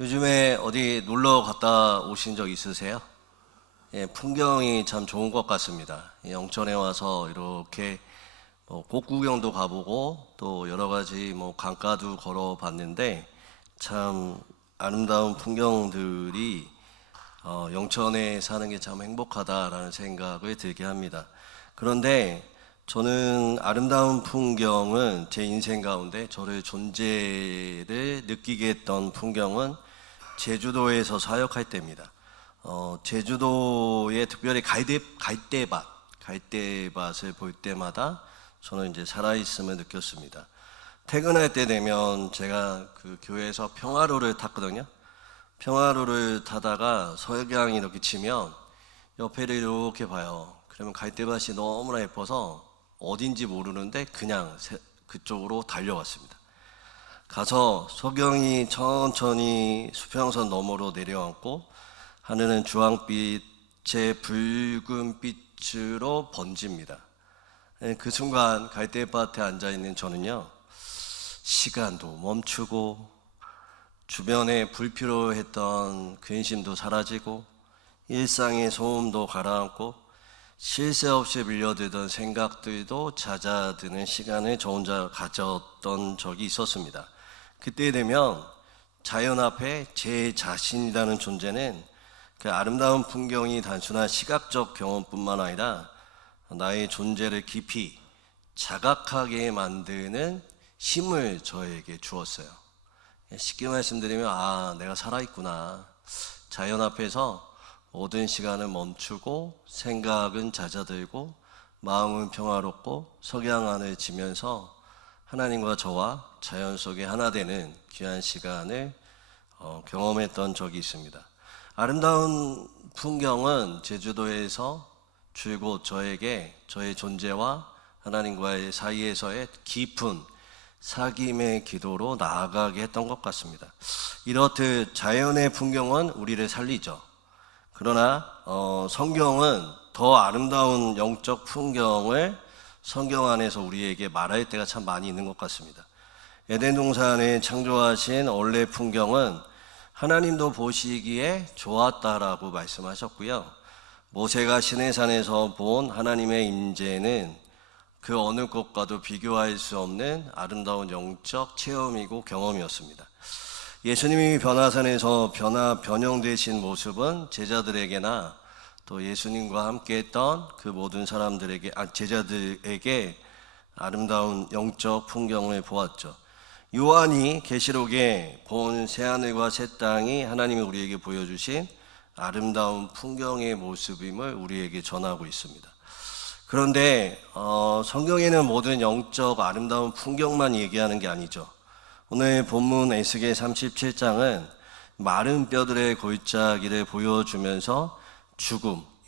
요즘에 어디 놀러 갔다 오신 적 있으세요? 예, 풍경이 참 좋은 것 같습니다. 영천에 와서 이렇게 꽃구경도 가보고 또 여러 가지 강가도 걸어봤는데 참 아름다운 풍경들이 영천에 사는 게 참 행복하다라는 생각을 들게 합니다. 그런데 저는 아름다운 풍경은 제 인생 가운데 저를 존재를 느끼게 했던 풍경은 제주도에서 사역할 때입니다. 제주도에 특별히 갈대밭을 볼 때마다 저는 이제 살아있음을 느꼈습니다. 퇴근할 때 되면 제가 그 교회에서 평화로를 탔거든요. 평화로를 타다가 석양이 이렇게 치면 옆에를 이렇게 봐요. 그러면 갈대밭이 너무나 예뻐서 어딘지 모르는데 그냥 그쪽으로 달려갔습니다. 가서 석양이 천천히 수평선 너머로 내려앉고 하늘은 주황빛의 붉은 빛으로 번집니다. 그 순간 갈대밭에 앉아있는 저는요, 시간도 멈추고 주변에 불필요했던 근심도 사라지고 일상의 소음도 가라앉고 쉴 새 없이 밀려들던 생각들도 잦아드는 시간을 저 혼자 가졌던 적이 있었습니다. 그때 되면 자연 앞에 제 자신이라는 존재는 그 아름다운 풍경이 단순한 시각적 경험뿐만 아니라 나의 존재를 깊이 자각하게 만드는 힘을 저에게 주었어요. 쉽게 말씀드리면 내가 살아있구나. 자연 앞에서 모든 시간을 멈추고 생각은 잦아들고 마음은 평화롭고 석양하늘 지면서 하나님과 저와 자연 속에 하나 되는 귀한 시간을 경험했던 적이 있습니다. 아름다운 풍경은 제주도에서 줄곧 저에게 저의 존재와 하나님과의 사이에서의 깊은 사귐의 기도로 나아가게 했던 것 같습니다. 이렇듯 자연의 풍경은 우리를 살리죠. 그러나 성경은 더 아름다운 영적 풍경을 성경 안에서 우리에게 말할 때가 참 많이 있는 것 같습니다. 에덴 동산에 창조하신 원래 풍경은 하나님도 보시기에 좋았다라고 말씀하셨고요. 모세가 시내산에서 본 하나님의 임재는 그 어느 것과도 비교할 수 없는 아름다운 영적 체험이고 경험이었습니다. 예수님이 변화산에서 변형되신 모습은 제자들에게나 또 예수님과 함께 했던 그 모든 제자들에게 아름다운 영적 풍경을 보았죠. 요한이 계시록에 본 새하늘과 새 땅이 하나님이 우리에게 보여주신 아름다운 풍경의 모습임을 우리에게 전하고 있습니다. 그런데 성경에는 모든 영적 아름다운 풍경만 얘기하는 게 아니죠. 오늘 본문 에스겔 37장은 마른 뼈들의 골짜기를 보여주면서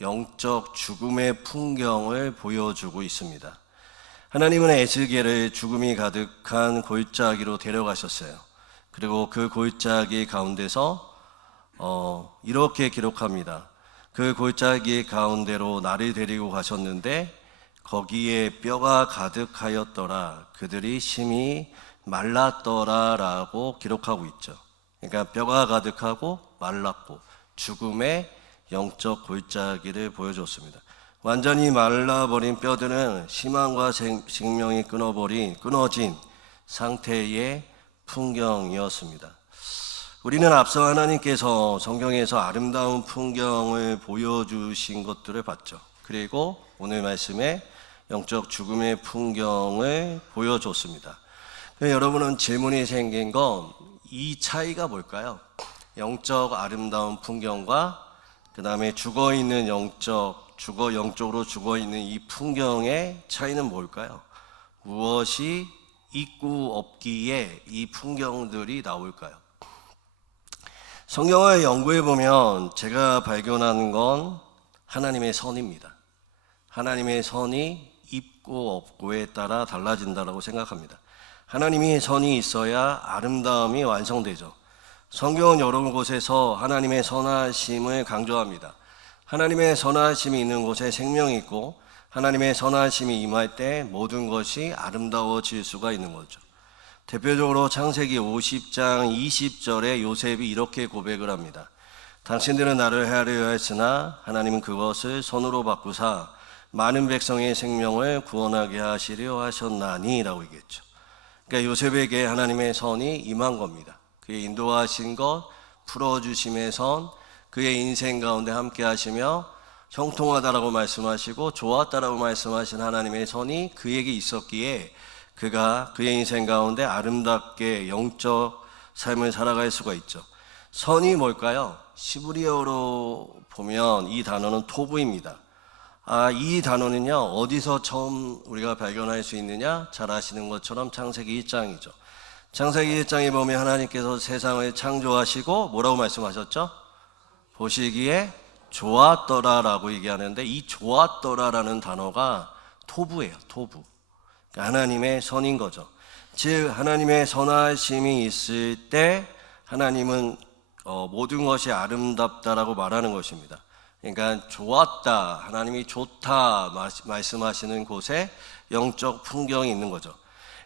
영적 죽음의 풍경을 보여주고 있습니다. 하나님은 에스겔을 죽음이 가득한 골짜기로 데려가셨어요. 그리고 그 골짜기 가운데서 이렇게 기록합니다. 그 골짜기 가운데로 나를 데리고 가셨는데 거기에 뼈가 가득하였더라. 그들이 심히 말랐더라 라고 기록하고 있죠. 그러니까 뼈가 가득하고 말랐고 죽음의 영적 골짜기를 보여줬습니다. 완전히 말라버린 뼈들은 희망과 생명이 끊어진 상태의 풍경이었습니다. 우리는 앞서 하나님께서 성경에서 아름다운 풍경을 보여주신 것들을 봤죠. 그리고 오늘 말씀에 영적 죽음의 풍경을 보여줬습니다. 여러분은 질문이 생긴 건 이 차이가 뭘까요? 영적 아름다운 풍경과 그 다음에 영적으로 죽어있는 이 풍경의 차이는 뭘까요? 무엇이 있고 없기에 이 풍경들이 나올까요? 성경을 연구해 보면 제가 발견하는 건 하나님의 선입니다. 하나님의 선이 있고 없고에 따라 달라진다고 생각합니다. 하나님의 선이 있어야 아름다움이 완성되죠. 성경은 여러 곳에서 하나님의 선하심을 강조합니다. 하나님의 선하심이 있는 곳에 생명이 있고 하나님의 선하심이 임할 때 모든 것이 아름다워질 수가 있는 거죠. 대표적으로 창세기 50장 20절에 요셉이 이렇게 고백을 합니다. 당신들은 나를 해하려 했으나 하나님은 그것을 선으로 바꾸사 많은 백성의 생명을 구원하게 하시려 하셨나니 라고 얘기했죠. 그러니까 요셉에게 하나님의 선이 임한 겁니다. 그의 인도하신 것, 풀어주심의 선, 그의 인생 가운데 함께 하시며 형통하다라고 말씀하시고 좋았다라고 말씀하신 하나님의 선이 그에게 있었기에 그가 그의 인생 가운데 아름답게 영적 삶을 살아갈 수가 있죠. 선이 뭘까요? 시브리어로 보면 이 단어는 토부입니다. 이 단어는요, 어디서 처음 우리가 발견할 수 있느냐? 잘 아시는 것처럼 창세기 1장이죠. 창세기 1장에 보면 하나님께서 세상을 창조하시고 뭐라고 말씀하셨죠? 보시기에 좋았더라라고 얘기하는데, 이 좋았더라라는 단어가 토부예요. 토부. 그러니까 하나님의 선인 거죠. 즉 하나님의 선하심이 있을 때 하나님은 모든 것이 아름답다라고 말하는 것입니다. 그러니까 좋았다, 하나님이 좋다 말씀하시는 곳에 영적 풍경이 있는 거죠.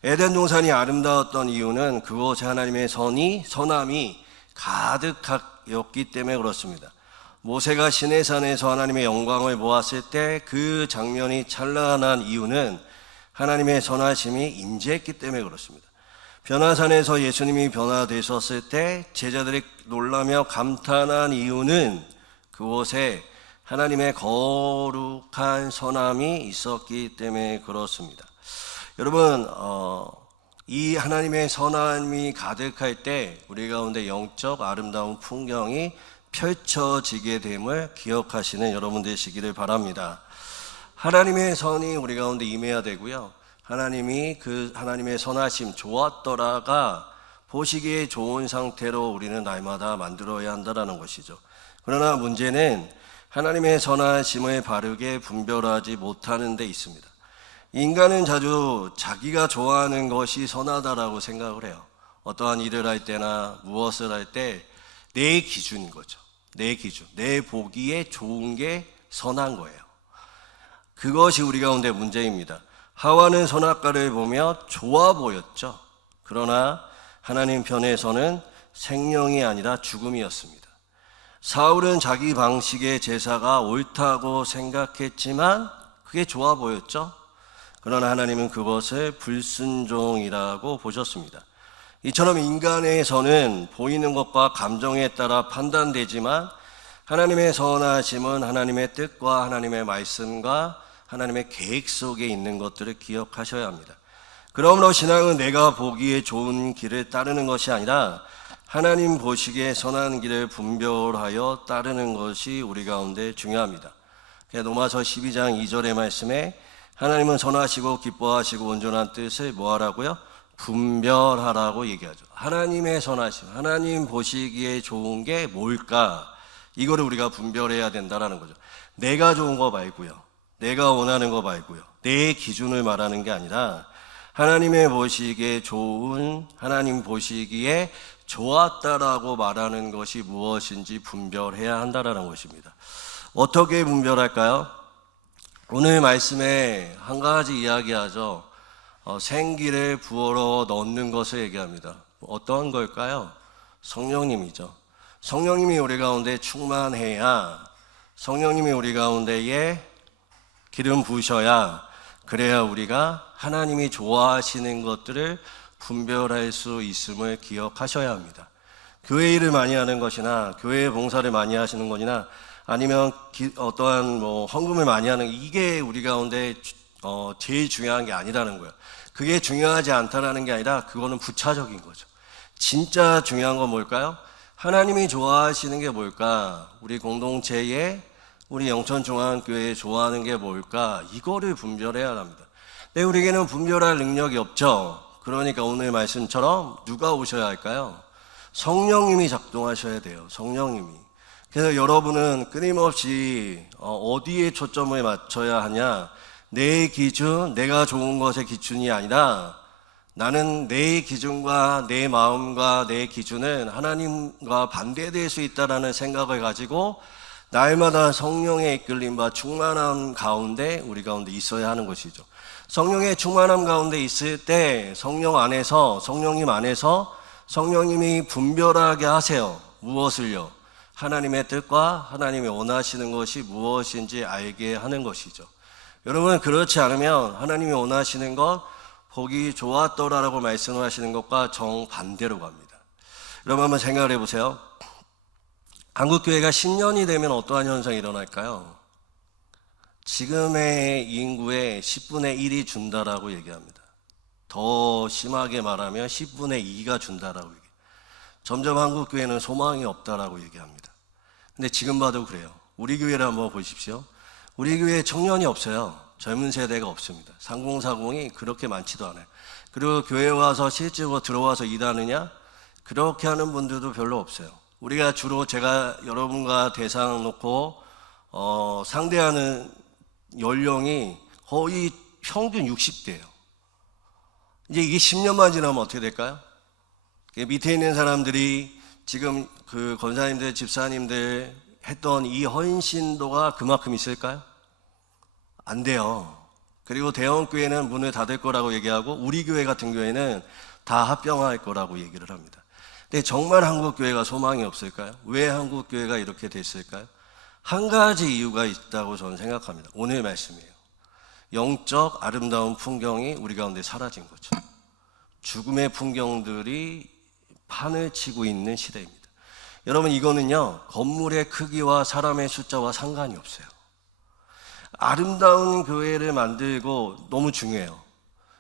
에덴 동산이 아름다웠던 이유는 그곳에 하나님의 선함이 가득하였기 때문에 그렇습니다. 모세가 시내산에서 하나님의 영광을 보았을 때 그 장면이 찬란한 이유는 하나님의 선하심이 임재했기 때문에 그렇습니다. 변화산에서 예수님이 변화되셨을 때 제자들이 놀라며 감탄한 이유는 그곳에 하나님의 거룩한 선함이 있었기 때문에 그렇습니다. 여러분, 이 하나님의 선함이 가득할 때 우리 가운데 영적 아름다운 풍경이 펼쳐지게 됨을 기억하시는 여러분 되시기를 바랍니다. 하나님의 선이 우리 가운데 임해야 되고요. 하나님이 그 하나님의 선하심 좋았더라가 보시기에 좋은 상태로 우리는 날마다 만들어야 한다는 것이죠. 그러나 문제는 하나님의 선하심을 바르게 분별하지 못하는 데 있습니다. 인간은 자주 자기가 좋아하는 것이 선하다라고 생각을 해요. 어떠한 일을 할 때나 무엇을 할 때 내 기준인 거죠. 내 기준, 내 보기에 좋은 게 선한 거예요. 그것이 우리 가운데 문제입니다. 하와는 선악과를 보며 좋아 보였죠. 그러나 하나님 편에서는 생명이 아니라 죽음이었습니다. 사울은 자기 방식의 제사가 옳다고 생각했지만 그게 좋아 보였죠. 그러나 하나님은 그것을 불순종이라고 보셨습니다. 이처럼 인간의 선은 보이는 것과 감정에 따라 판단되지만 하나님의 선하심은 하나님의 뜻과 하나님의 말씀과 하나님의 계획 속에 있는 것들을 기억하셔야 합니다. 그러므로 신앙은 내가 보기에 좋은 길을 따르는 것이 아니라 하나님 보시기에 선한 길을 분별하여 따르는 것이 우리 가운데 중요합니다. 로마서 12장 2절의 말씀에 하나님은 선하시고 기뻐하시고 온전한 뜻을 뭐하라고요? 분별하라고 얘기하죠. 하나님의 선하심, 하나님 보시기에 좋은 게 뭘까? 이거를 우리가 분별해야 된다는 거죠. 내가 좋은 거 말고요, 내가 원하는 거 말고요, 내 기준을 말하는 게 아니라 하나님의 보시기에 좋은, 하나님 보시기에 좋았다라고 말하는 것이 무엇인지 분별해야 한다는 것입니다. 어떻게 분별할까요? 오늘 말씀에 한 가지 이야기하죠. 생기를 부어러 넣는 것을 얘기합니다. 어떠한 걸까요? 성령님이죠. 성령님이 우리 가운데 충만해야, 성령님이 우리 가운데에 기름 부으셔야, 그래야 우리가 하나님이 좋아하시는 것들을 분별할 수 있음을 기억하셔야 합니다. 교회 일을 많이 하는 것이나 교회 봉사를 많이 하시는 것이나 아니면 어떠한 헌금을 많이 하는, 이게 우리 가운데 제일 중요한 게 아니라는 거예요. 그게 중요하지 않다라는 게 아니라 그거는 부차적인 거죠. 진짜 중요한 건 뭘까요? 하나님이 좋아하시는 게 뭘까? 우리 공동체에, 우리 영천중앙교회에 좋아하는 게 뭘까? 이거를 분별해야 합니다. 근데 우리에게는 분별할 능력이 없죠. 그러니까 오늘 말씀처럼 누가 오셔야 할까요? 성령님이 작동하셔야 돼요. 성령님이. 그래서 여러분은 끊임없이 어디에 초점을 맞춰야 하냐? 내 기준, 내가 좋은 것의 기준이 아니라 나는 내 기준과 내 마음과 내 기준은 하나님과 반대될 수 있다는 생각을 가지고 날마다 성령의 이끌림과 충만함 가운데 우리 가운데 있어야 하는 것이죠. 성령의 충만함 가운데 있을 때 성령님 안에서 성령님이 분별하게 하세요. 무엇을요? 하나님의 뜻과 하나님이 원하시는 것이 무엇인지 알게 하는 것이죠. 여러분, 그렇지 않으면 하나님이 원하시는 것, 보기 좋았더라라고 말씀하시는 것과 정반대로 갑니다. 여러분, 한번 생각을 해보세요. 한국교회가 10년이 되면 어떠한 현상이 일어날까요? 지금의 인구의 10분의 1이 준다라고 얘기합니다. 더 심하게 말하면 10분의 2가 준다라고 얘기해요. 점점 한국교회는 소망이 없다라고 얘기합니다. 근데 지금 봐도 그래요. 우리 교회를 한번 보십시오. 우리 교회에 청년이 없어요. 젊은 세대가 없습니다. 3040이 그렇게 많지도 않아요. 그리고 교회에 와서 실제로 들어와서 일하느냐? 그렇게 하는 분들도 별로 없어요. 우리가 주로 제가 여러분과 대상 놓고 상대하는 연령이 거의 평균 60대예요. 이제 이게 10년만 지나면 어떻게 될까요? 밑에 있는 사람들이 지금 그 권사님들, 집사님들 했던 이 헌신도가 그만큼 있을까요? 안 돼요. 그리고 대형교회는 문을 닫을 거라고 얘기하고 우리 교회 같은 교회는 다 합병할 거라고 얘기를 합니다. 근데 정말 한국교회가 소망이 없을까요? 왜 한국교회가 이렇게 됐을까요? 한 가지 이유가 있다고 저는 생각합니다. 오늘 말씀이에요. 영적 아름다운 풍경이 우리 가운데 사라진 거죠. 죽음의 풍경들이 판을 치고 있는 시대입니다. 여러분, 이거는요, 건물의 크기와 사람의 숫자와 상관이 없어요. 아름다운 교회를 만들고 너무 중요해요.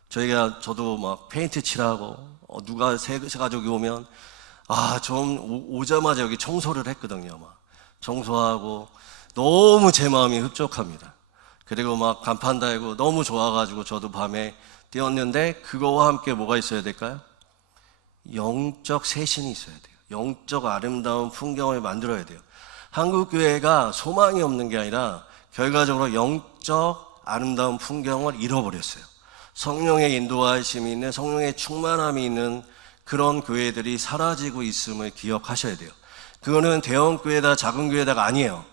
저도 막 페인트 칠하고 누가 새 가족이 오면 좀 오자마자 여기 청소를 했거든요. 막 청소하고 너무 제 마음이 흡족합니다. 그리고 막 간판 달고 너무 좋아가지고 저도 밤에 뛰었는데 그거와 함께 뭐가 있어야 될까요? 영적 쇄신이 있어야 돼요. 영적 아름다운 풍경을 만들어야 돼요. 한국교회가 소망이 없는 게 아니라 결과적으로 영적 아름다운 풍경을 잃어버렸어요. 성령의 인도하심이 있는, 성령의 충만함이 있는 그런 교회들이 사라지고 있음을 기억하셔야 돼요. 그거는 대형교회다 작은 교회다가 아니에요.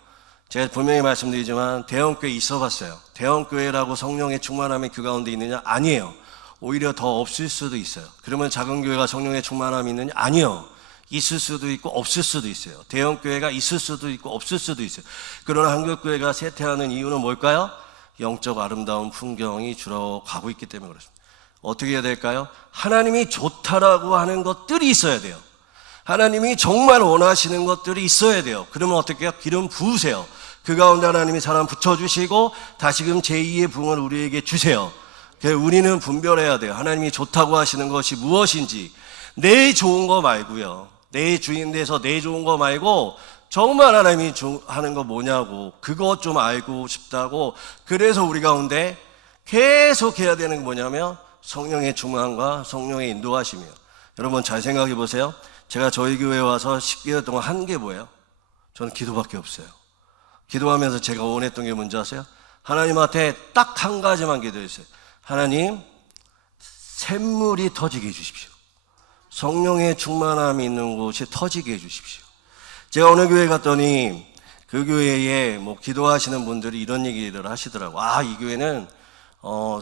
제가 분명히 말씀드리지만 대형교회 있어봤어요. 대형교회라고 성령의 충만함이 그 가운데 있느냐? 아니에요. 오히려 더 없을 수도 있어요. 그러면 작은 교회가 성령의 충만함이 있느냐? 아니요. 있을 수도 있고 없을 수도 있어요. 대형교회가 있을 수도 있고 없을 수도 있어요. 그러나 한국교회가 쇠퇴하는 이유는 뭘까요? 영적 아름다운 풍경이 줄어가고 있기 때문에 그렇습니다. 어떻게 해야 될까요? 하나님이 좋다라고 하는 것들이 있어야 돼요. 하나님이 정말 원하시는 것들이 있어야 돼요. 그러면 어떻게 해요? 기름 부으세요. 그 가운데 하나님이 사람 붙여주시고 다시금 제2의 부흥을 우리에게 주세요. 우리는 분별해야 돼요. 하나님이 좋다고 하시는 것이 무엇인지. 내 좋은 거 말고요. 내 주인 돼서 내 좋은 거 말고 정말 하나님이 하는 거 뭐냐고, 그거 좀 알고 싶다고. 그래서 우리 가운데 계속 해야 되는 게 뭐냐면 성령의 충만과 성령의 인도하심이에요. 여러분 잘 생각해 보세요. 제가 저희 교회에 와서 10개월 동안 한 게 뭐예요? 저는 기도밖에 없어요. 기도하면서 제가 원했던 게 뭔지 아세요? 하나님한테 딱 한 가지만 기도했어요. 하나님, 샘물이 터지게 해주십시오. 성령의 충만함이 있는 곳이 터지게 해주십시오. 제가 어느 교회 갔더니 그 교회에 기도하시는 분들이 이런 얘기를 하시더라고. 이 교회는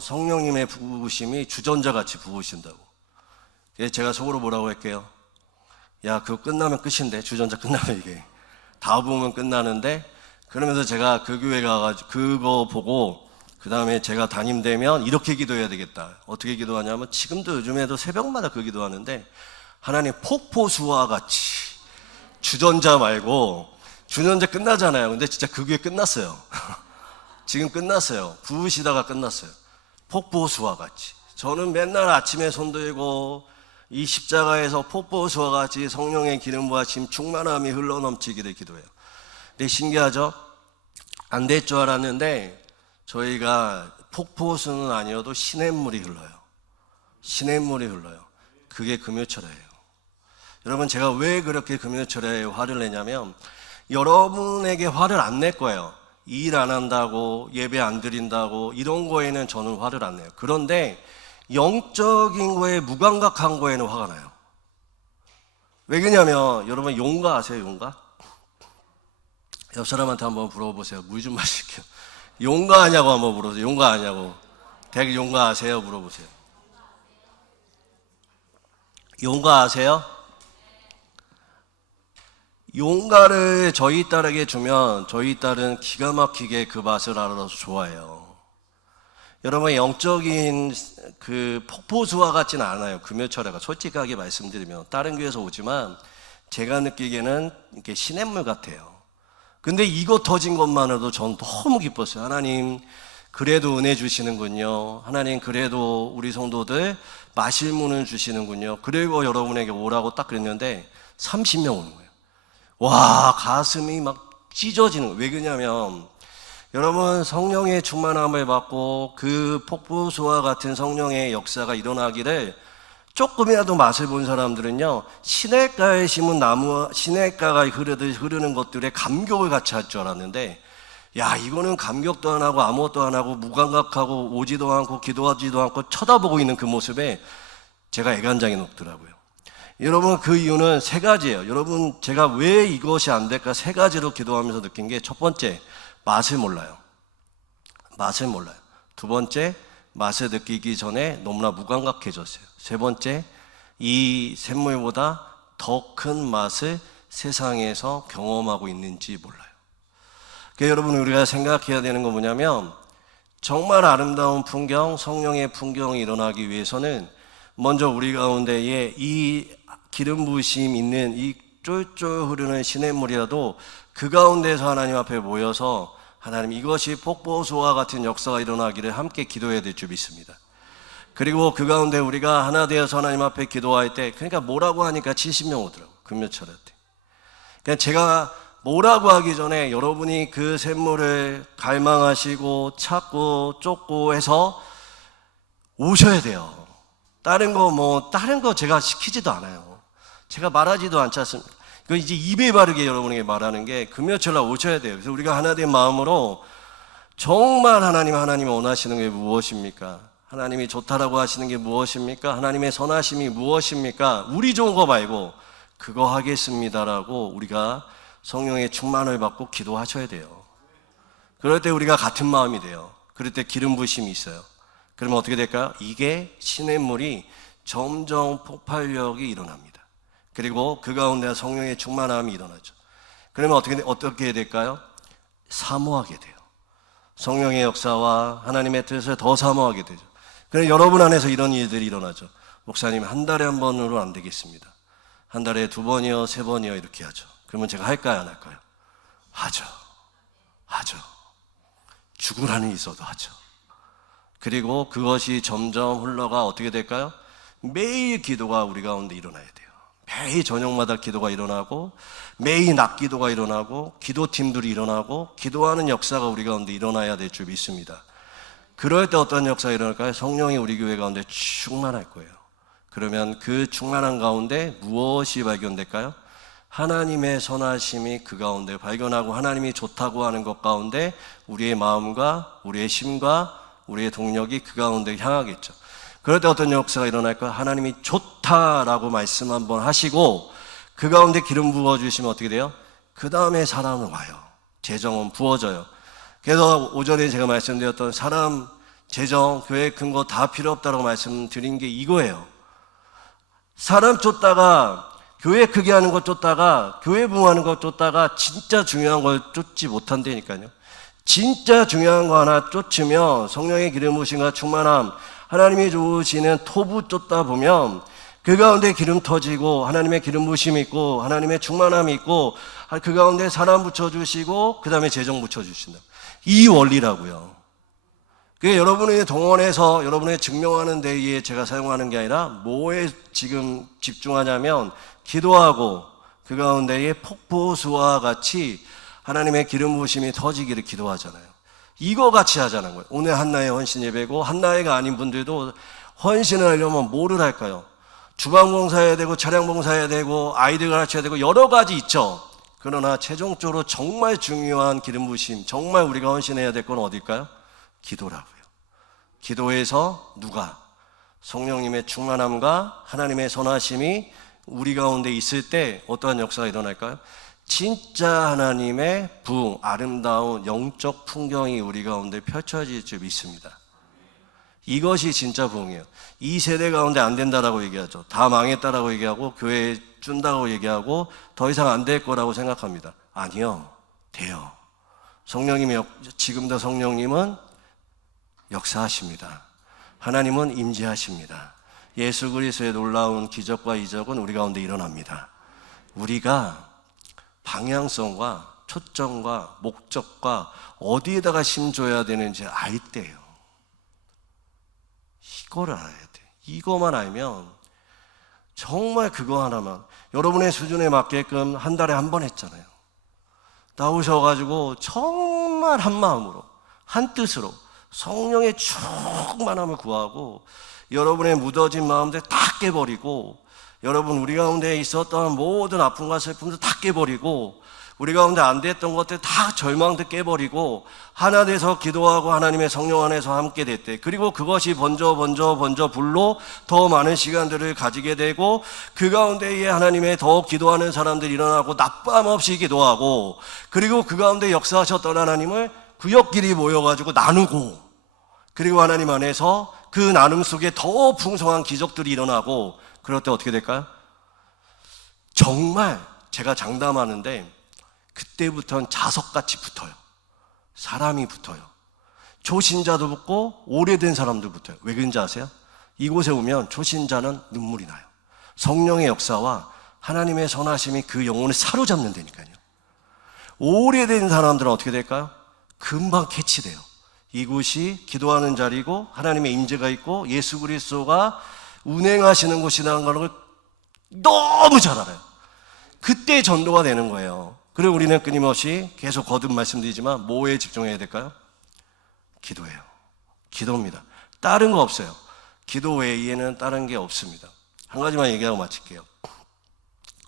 성령님의 부으심이 주전자같이 부으신다고. 제가 속으로 뭐라고 할게요? 야, 그거 끝나면 끝인데, 주전자 끝나면 이게 다 부으면 끝나는데. 그러면서 제가 그 교회 가가지고 그거 보고 그 다음에 제가 담임되면 이렇게 기도해야 되겠다. 어떻게 기도하냐면 지금도 요즘에도 새벽마다 그 기도하는데, 하나님 폭포수와 같이 주전자 말고, 주전자 끝나잖아요. 근데 진짜 그 교회 끝났어요. 지금 끝났어요. 부으시다가 끝났어요. 폭포수와 같이. 저는 맨날 아침에 손 들고 이 십자가에서 폭포수와 같이 성령의 기름 부으심 충만함이 흘러넘치기를 기도해요. 근데 신기하죠? 안 될 줄 알았는데 저희가 폭포수는 아니어도 시냇물이 흘러요. 시냇물이 흘러요. 그게 금요철이에요. 여러분, 제가 왜 그렇게 금요철에 화를 내냐면 여러분에게 화를 안 낼 거예요. 일 안 한다고, 예배 안 드린다고, 이런 거에는 저는 화를 안 내요. 그런데 영적인 거에 무감각한 거에는 화가 나요. 왜 그러냐면, 여러분 용가 아세요? 용가? 옆 사람한테 한번 물어보세요. 물 좀 마실게요. 용가하냐고 한번 물어보세요. 용가하냐고. 댁 용가하세요? 물어보세요. 용가하세요? 용가를 저희 딸에게 주면 저희 딸은 기가 막히게 그 맛을 알아서 좋아해요. 여러분, 영적인 그 폭포수와 같지는 않아요. 금요철회가 솔직하게 말씀드리면 다른 교회에서 오지만 제가 느끼기에는 이렇게 시냇물 같아요. 근데 이거 터진 것만으로도 전 너무 기뻤어요. 하나님 그래도 은혜 주시는군요. 하나님 그래도 우리 성도들 마실 문을 주시는군요. 그리고 여러분에게 오라고 딱 그랬는데 30명 오는 거예요. 와, 가슴이 막 찢어지는 거예요. 왜 그러냐면 여러분, 성령의 충만함을 받고 그 폭포수와 같은 성령의 역사가 일어나기를 조금이라도 맛을 본 사람들은요, 시냇가에 심은 나무, 시냇가가 흐르는 것들에 감격을 같이 할 줄 알았는데, 야, 이거는 감격도 안 하고 아무것도 안 하고 무감각하고 오지도 않고 기도하지도 않고 쳐다보고 있는 그 모습에 제가 애간장이 녹더라고요. 여러분, 그 이유는 세 가지예요. 여러분, 제가 왜 이것이 안 될까 세 가지로 기도하면서 느낀 게, 첫 번째, 맛을 몰라요. 맛을 몰라요. 두 번째, 맛을 느끼기 전에 너무나 무감각해졌어요. 세 번째, 이 샘물보다 더 큰 맛을 세상에서 경험하고 있는지 몰라요. 그러니까 여러분, 우리가 생각해야 되는 건 뭐냐면, 정말 아름다운 풍경, 성령의 풍경이 일어나기 위해서는 먼저 우리 가운데에 이 기름 부으심 있는 이 쫄쫄 흐르는 시냇물이라도 그 가운데서 하나님 앞에 모여서 하나님, 이것이 폭포수와 같은 역사가 일어나기를 함께 기도해야 될 줄 믿습니다. 그리고 그 가운데 우리가 하나 되어서 하나님 앞에 기도할 때, 그러니까 뭐라고 하니까 70명 오더라고요. 금요철에 때. 그러니까 제가 뭐라고 하기 전에 여러분이 그 샘물을 갈망하시고 찾고 쫓고 해서 오셔야 돼요. 다른 거 제가 시키지도 않아요. 제가 말하지도 않지 않습니까? 그 이제 입에 바르게 여러분에게 말하는 게 금요철날 오셔야 돼요. 그래서 우리가 하나 된 마음으로 정말 하나님이 원하시는 게 무엇입니까? 하나님이 좋다라고 하시는 게 무엇입니까? 하나님의 선하심이 무엇입니까? 우리 좋은 거 말고 그거 하겠습니다라고 우리가 성령의 충만을 받고 기도하셔야 돼요. 그럴 때 우리가 같은 마음이 돼요. 그럴 때 기름 부으심이 있어요. 그러면 어떻게 될까요? 이게 시냇물이 점점 폭발력이 일어납니다. 그리고 그 가운데 성령의 충만함이 일어나죠. 그러면 어떻게 될까요? 사모하게 돼요. 성령의 역사와 하나님의 뜻을 더 사모하게 되죠. 그래서 여러분 안에서 이런 일들이 일어나죠. 목사님, 한 달에 한 번으로 안 되겠습니다. 한 달에 2번이요, 3번이요 이렇게 하죠. 그러면 제가 할까요, 안 할까요? 하죠. 죽으라는 일이 있어도 하죠. 그리고 그것이 점점 흘러가 어떻게 될까요? 매일 기도가 우리 가운데 일어나야 돼요. 매일 저녁마다 기도가 일어나고 매일 낮 기도가 일어나고 기도팀들이 일어나고 기도하는 역사가 우리 가운데 일어나야 될 줄 믿습니다. 그럴 때 어떤 역사가 일어날까요? 성령이 우리 교회 가운데 충만할 거예요. 그러면 그 충만한 가운데 무엇이 발견될까요? 하나님의 선하심이 그 가운데 발견하고 하나님이 좋다고 하는 것 가운데 우리의 마음과 우리의 심과 우리의 동력이 그 가운데 향하겠죠. 그럴 때 어떤 역사가 일어날까? 하나님이 좋다라고 말씀 한번 하시고 그 가운데 기름 부어주시면 어떻게 돼요? 그 다음에 사람은 와요. 재정은 부어져요. 그래서 오전에 제가 말씀드렸던 사람, 재정, 교회 근거 다 필요 없다고 말씀드린 게 이거예요. 사람 쫓다가 교회 크게 하는 것 쫓다가 교회 부흥하는 것 쫓다가 진짜 중요한 걸 쫓지 못한다니까요. 진짜 중요한 거 하나 쫓으면 성령의 기름 부으심과 충만함, 하나님이 주시는 토부 쫓다 보면 그 가운데 기름 터지고 하나님의 기름 부으심이 있고 하나님의 충만함이 있고 그 가운데 사람 붙여주시고 그 다음에 재정 붙여주신다. 이 원리라고요. 그게 여러분의 동원해서 여러분의 증명하는 데에 제가 사용하는 게 아니라 뭐에 지금 집중하냐면 기도하고 그 가운데에 폭포수와 같이 하나님의 기름 부으심이 터지기를 기도하잖아요. 이거 같이 하자는 거예요. 오늘 한나의 헌신 예배고 한나의가 아닌 분들도 헌신을 하려면 뭐를 할까요? 주방 봉사해야 되고 차량 봉사해야 되고 아이들 가르쳐야 되고 여러 가지 있죠. 그러나 최종적으로 정말 중요한 기름 부으심, 정말 우리가 헌신해야 될 건 어딜까요? 기도라고요. 기도에서 누가? 성령님의 충만함과 하나님의 선하심이 우리 가운데 있을 때 어떠한 역사가 일어날까요? 진짜 하나님의 부흥, 아름다운 영적 풍경이 우리 가운데 펼쳐질 줄 믿습니다. 이것이 진짜 부흥이에요. 이 세대 가운데 안 된다라고 얘기하죠. 다 망했다라고 얘기하고 교회에 준다고 얘기하고 더 이상 안 될 거라고 생각합니다. 아니요, 돼요. 성령님이 지금도 성령님은 역사하십니다. 하나님은 임재하십니다. 예수 그리스도의 놀라운 기적과 이적은 우리 가운데 일어납니다. 우리가 방향성과 초점과 목적과 어디에다가 힘줘야 되는지 알 때예요. 이걸 알아야 돼. 이거만 알면 정말 그거 하나만, 여러분의 수준에 맞게끔 한 달에 한 번 했잖아요. 나오셔가지고 정말 한 마음으로, 한 뜻으로 성령의 충만함을 구하고 여러분의 묻어진 마음들 다 깨버리고, 여러분 우리 가운데 있었던 모든 아픔과 슬픔도 다 깨버리고, 우리 가운데 안 됐던 것들 다 절망도 깨버리고 하나 돼서 기도하고 하나님의 성령 안에서 함께 됐대. 그리고 그것이 번져 불로 더 많은 시간들을 가지게 되고, 그 가운데에 하나님의 더 기도하는 사람들이 일어나고 낮밤 없이 기도하고, 그리고 그 가운데 역사하셨던 하나님을 구역끼리 모여가지고 나누고, 그리고 하나님 안에서 그 나눔 속에 더 풍성한 기적들이 일어나고, 그럴 때 어떻게 될까요? 정말 제가 장담하는데 그때부터는 자석같이 붙어요. 사람이 붙어요. 초신자도 붙고 오래된 사람도 붙어요. 왜 그런지 아세요? 이곳에 오면 초신자는 눈물이 나요. 성령의 역사와 하나님의 선하심이 그 영혼을 사로잡는다니까요. 오래된 사람들은 어떻게 될까요? 금방 캐치돼요. 이곳이 기도하는 자리고 하나님의 임재가 있고 예수 그리스도가 운행하시는 곳이라는 걸 너무 잘 알아요. 그때 전도가 되는 거예요. 그리고 우리는 끊임없이 계속 거듭 말씀드리지만 뭐에 집중해야 될까요? 기도예요. 기도입니다. 다른 거 없어요. 기도 외에는 다른 게 없습니다. 한 가지만 얘기하고 마칠게요.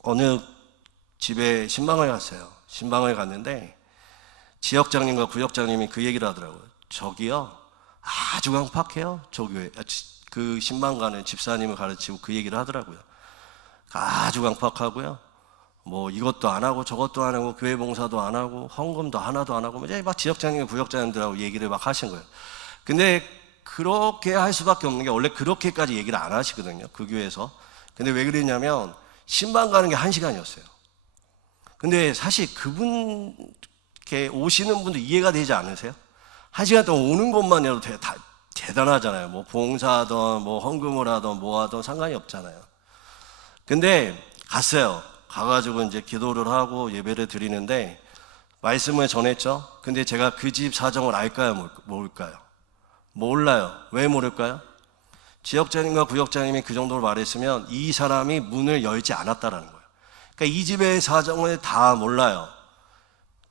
어느 집에 신방을 갔어요. 신방을 갔는데 지역장님과 구역장님이 그 얘기를 하더라고요. 저기요, 아주 강팍해요. 저 교회. 그 신방 가는 집사님을 가르치고 그 얘기를 하더라고요. 아주 강팍하고요. 뭐 이것도 안 하고 저것도 안 하고 교회 봉사도 안 하고 헌금도 하나도 안 하고 이제 막 지역장님, 구역장님들하고 얘기를 막 하신 거예요. 근데 그렇게 할 수밖에 없는 게, 원래 그렇게까지 얘기를 안 하시거든요, 그 교회에서. 근데 왜 그랬냐면 신방 가는 게 1시간이었어요. 근데 사실 그분 이렇게 오시는 분도 이해가 되지 않으세요? 1시간 동안 오는 것만이라도 다 대단하잖아요. 뭐 봉사하던 뭐 헌금을 하던 뭐 하던 상관이 없잖아요. 근데 갔어요. 가가지고 이제 기도를 하고 예배를 드리는데 말씀을 전했죠. 근데 제가 그 집 사정을 알까요? 모를까요? 몰라요. 왜 모를까요? 지역장님과 구역장님이 그 정도로 말했으면 이 사람이 문을 열지 않았다라는 거예요. 그러니까 이 집의 사정을 다 몰라요.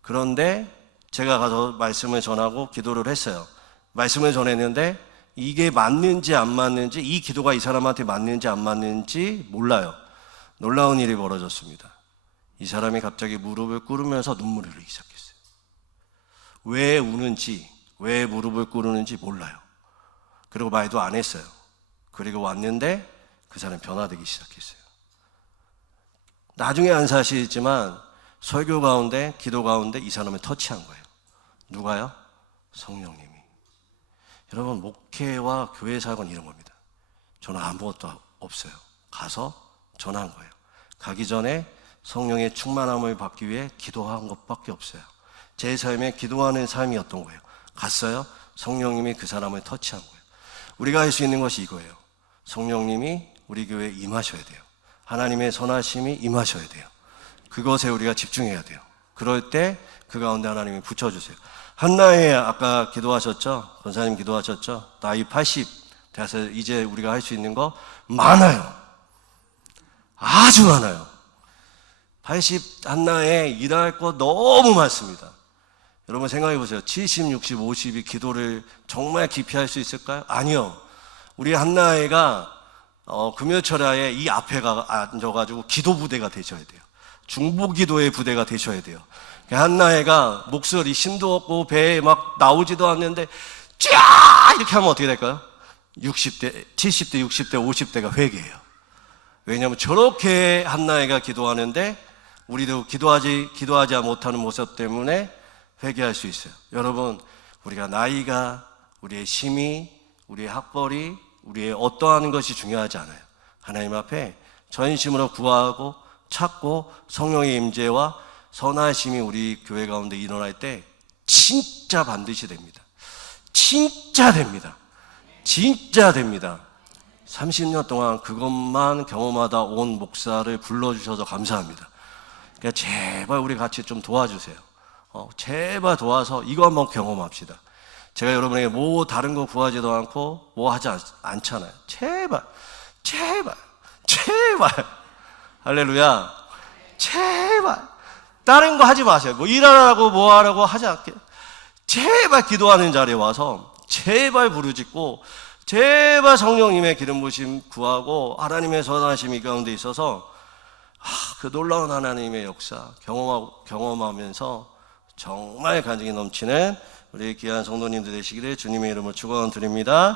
그런데 제가 가서 말씀을 전하고 기도를 했어요. 말씀을 전했는데 이게 맞는지 안 맞는지, 이 기도가 이 사람한테 맞는지 안 맞는지 몰라요. 놀라운 일이 벌어졌습니다. 이 사람이 갑자기 무릎을 꿇으면서 눈물을 흘리기 시작했어요. 왜 우는지, 왜 무릎을 꿇는지 몰라요. 그리고 말도 안 했어요. 그리고 왔는데 그 사람이 변화되기 시작했어요. 나중에 안 사실지만 설교 가운데, 기도 가운데 이 사람을 터치한 거예요. 누가요? 성령님이. 여러분, 목회와 교회 사역은 이런 겁니다. 저는 아무것도 없어요. 가서 전한 거예요. 가기 전에 성령의 충만함을 받기 위해 기도한 것밖에 없어요. 제 삶에 기도하는 삶이었던 거예요. 갔어요. 성령님이 그 사람을 터치한 거예요. 우리가 할 수 있는 것이 이거예요. 성령님이 우리 교회에 임하셔야 돼요. 하나님의 선하심이 임하셔야 돼요. 그것에 우리가 집중해야 돼요. 그럴 때 그 가운데 하나님이 붙여주세요. 한나에 아까 기도하셨죠? 권사님 기도하셨죠? 나이 80 돼서 이제 우리가 할 수 있는 거 많아요. 아주 많아요. 80 한나에 일할 거 너무 많습니다. 여러분 생각해 보세요. 70, 60, 50이 기도를 정말 깊이 할 수 있을까요? 아니요. 우리 한나회가 금요철야에 이 앞에 앉아가지고 기도 부대가 되셔야 돼요. 중보기도의 부대가 되셔야 돼요. 한나회가 목소리 힘도 없고 배에 막 나오지도 않는데 쫙 이렇게 하면 어떻게 될까요? 60대, 70대, 60대, 50대가 회개해요. 왜냐하면 저렇게 한나회가 기도하는데 우리도 기도하지 못하는 모습 때문에 회개할 수 있어요. 여러분, 우리가 나이가, 우리의 심이, 우리의 학벌이, 우리의 어떠한 것이 중요하지 않아요. 하나님 앞에 전심으로 구하고 찾고 성령의 임재와 선하심이 우리 교회 가운데 일어날 때 진짜 반드시 됩니다. 진짜 됩니다. 진짜 됩니다. 30년 동안 그것만 경험하다 온 목사를 불러주셔서 감사합니다. 그러니까 제발 우리 같이 좀 도와주세요. 제발 도와서 이거 한번 경험합시다. 제가 여러분에게 뭐 다른 거 구하지도 않고 뭐 하지 않잖아요. 제발 할렐루야. 제발 다른 거 하지 마세요. 뭐 일하라고 뭐 하라고 하지 않게 제발 기도하는 자리에 와서 제발 부르짖고 제발 성령님의 기름 부으심 구하고 하나님의 선하심이 가운데 있어서 그 놀라운 하나님의 역사 경험하면서 정말 간증이 넘치는 우리 귀한 성도님들 되시기를 주님의 이름으로 축원드립니다.